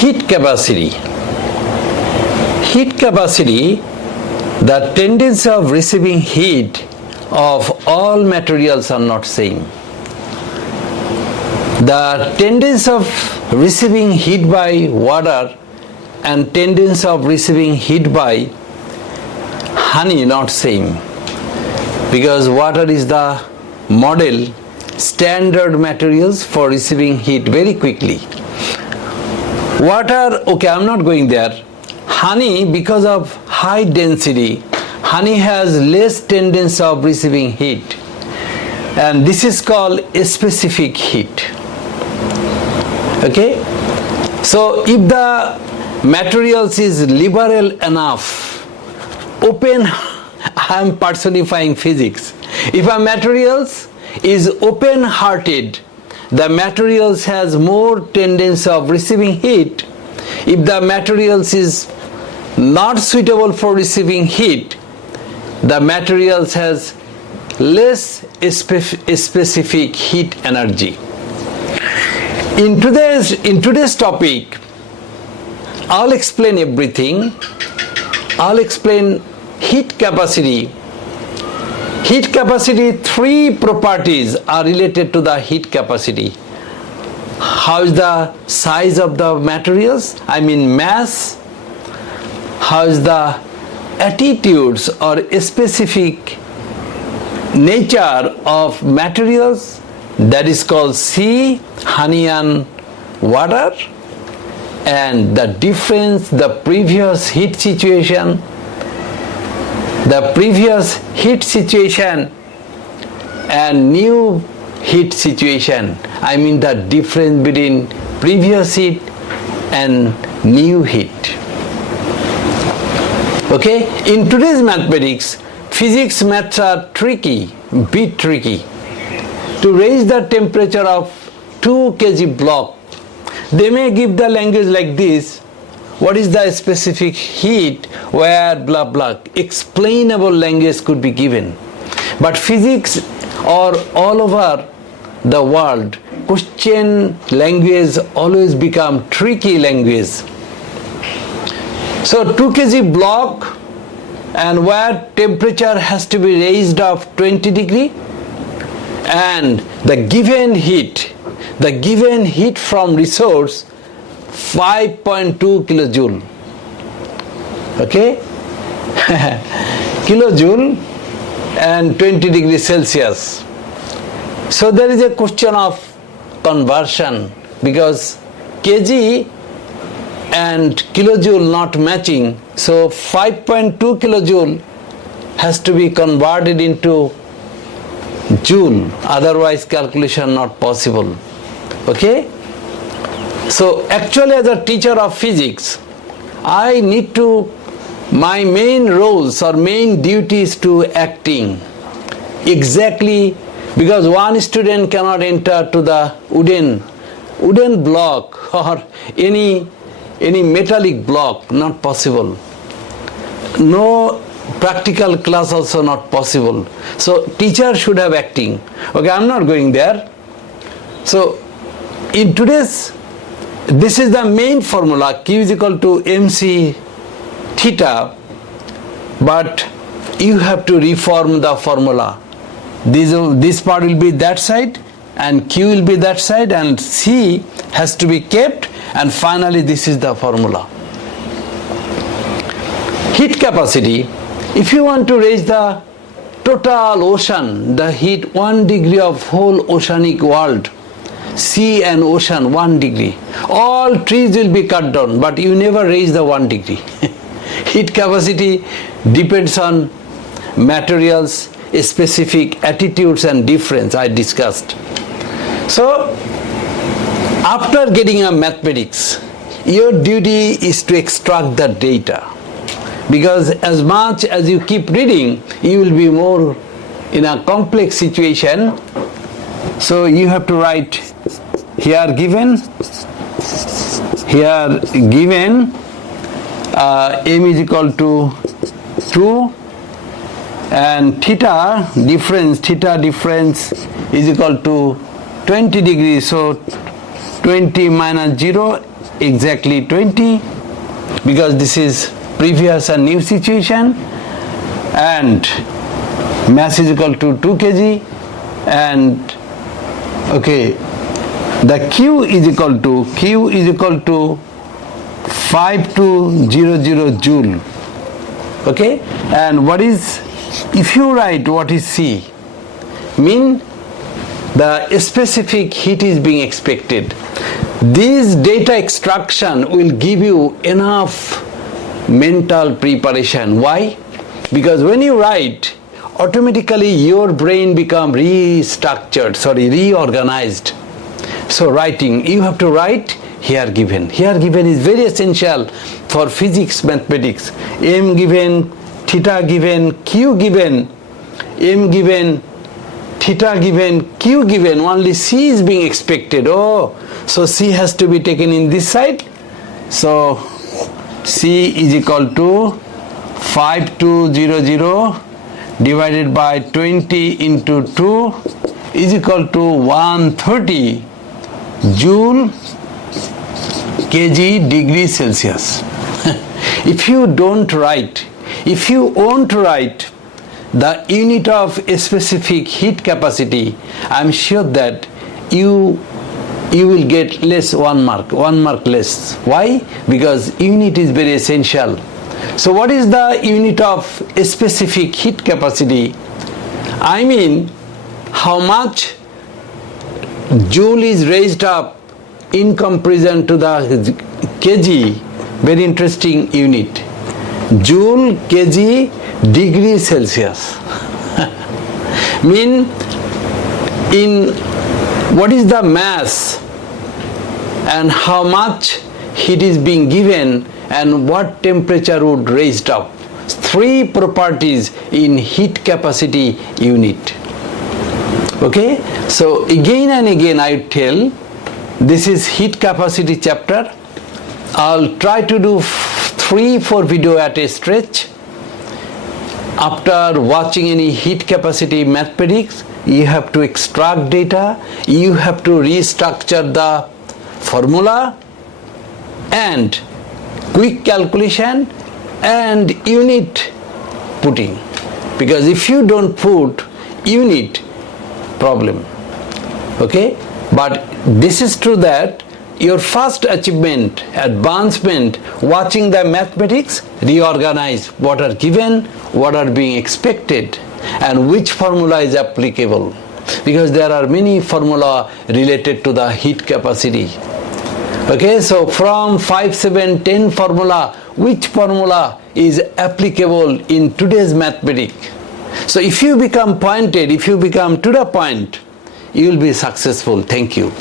Heat capacity. Heat capacity, the tendency of receiving heat of all materials are not same. The tendency of receiving heat by water and tendency of receiving heat by honey not same, because water is the model standard materials for receiving heat very quickly. Water, okay, I'm not going there. Honey, because of high density, honey has less tendency of receiving heat, and this is called specific heat. Okay, so if the materials is liberal enough, open, I am personifying physics. If a materials is open-hearted, the materials has more tendency of receiving heat. If the materials is not suitable for receiving heat, the materials has less specific heat energy. In today's topic, I'll explain everything. I'll explain heat capacity. Heat capacity, three properties are related to the heat capacity. How is the size of the materials? I mean mass. How is the attitudes or specific nature of materials? That is called C, honey and water, and the difference, the previous heat situation and new heat situation. I mean the difference between previous heat and new heat. Okay, in today's mathematics, physics maths are tricky, bit tricky. To raise the temperature of 2 kg block, they may give the language like this. What is the specific heat where blah blah, explainable language could be given. But physics or all over the world, question language always become tricky language. So 2 kg block, and where temperature has to be raised of 20 degree, and the given heat from resource 5.2 kilojoule. Okay, kilojoule and 20 degrees Celsius. So there is a question of conversion, because kg and kilojoule not matching, so 5.2 kilojoule has to be converted into joule, otherwise calculation not possible. Okay, so actually as a teacher of physics, I need to, my main roles or main duties to acting exactly, because one student cannot enter to the wooden block or any metallic block, not possible. No practical class also not possible. So teacher should have acting. Okay, I'm not going there. So in today's, this is the main formula, Q is equal to mc theta, but you have to reform the formula. This part will be that side and Q will be that side, and C has to be kept, and finally this is the formula. Heat capacity, if you want to raise the total ocean, the heat 1 degree of whole oceanic world, sea and ocean 1 degree, all trees will be cut down, but you never raise the 1 degree. Heat capacity depends on materials, specific attitudes and difference I discussed. So after getting a mathematics, your duty is to extract the data, because as much as you keep reading, you will be more in a complex situation. So you have to write here given m is equal to 2 and theta difference is equal to 20 degrees. So 20 minus 0, exactly 20, because this is previous and new situation, and mass is equal to 2 kg, and okay, the Q is equal to 5200 joule. Okay, and what is, if you write what is C, mean the specific heat is being expected. This data extraction will give you enough mental preparation. Why? Because when you write, automatically your brain become reorganized. So writing, you have to write here given. Here given is very essential for physics, mathematics. M given, theta given, Q given, M given, theta given, Q given, only C is being expected. Oh, so C has to be taken in this side. So C is equal to 5200 divided by 20 into 2 is equal to 130 joule kg degree Celsius. If you won't write the unit of specific heat capacity, I am sure that you will get less one mark less. Why? Because unit is very essential. So what is the unit of specific heat capacity? I mean, how much joule is raised up in comparison to the kg. Very interesting unit. Joule kg degree Celsius. Mean, in what is the mass and how much heat is being given and what temperature would raised up. Three properties in heat capacity unit. Okay, so again and again I tell, this is heat capacity chapter. I'll try to do 3-4 video at a stretch. After watching any heat capacity mathematics, you have to extract data, you have to restructure the formula and quick calculation and unit putting. Because if you don't put unit, problem. Okay, but this is true that your first achievement, advancement, watching the mathematics, reorganize what are given, what are being expected, and which formula is applicable. Because there are many formula related to the heat capacity. Okay, so from 5, 7, 10 formula, which formula is applicable in today's mathematics? So if you become pointed, if you become to the point, you will be successful. Thank you.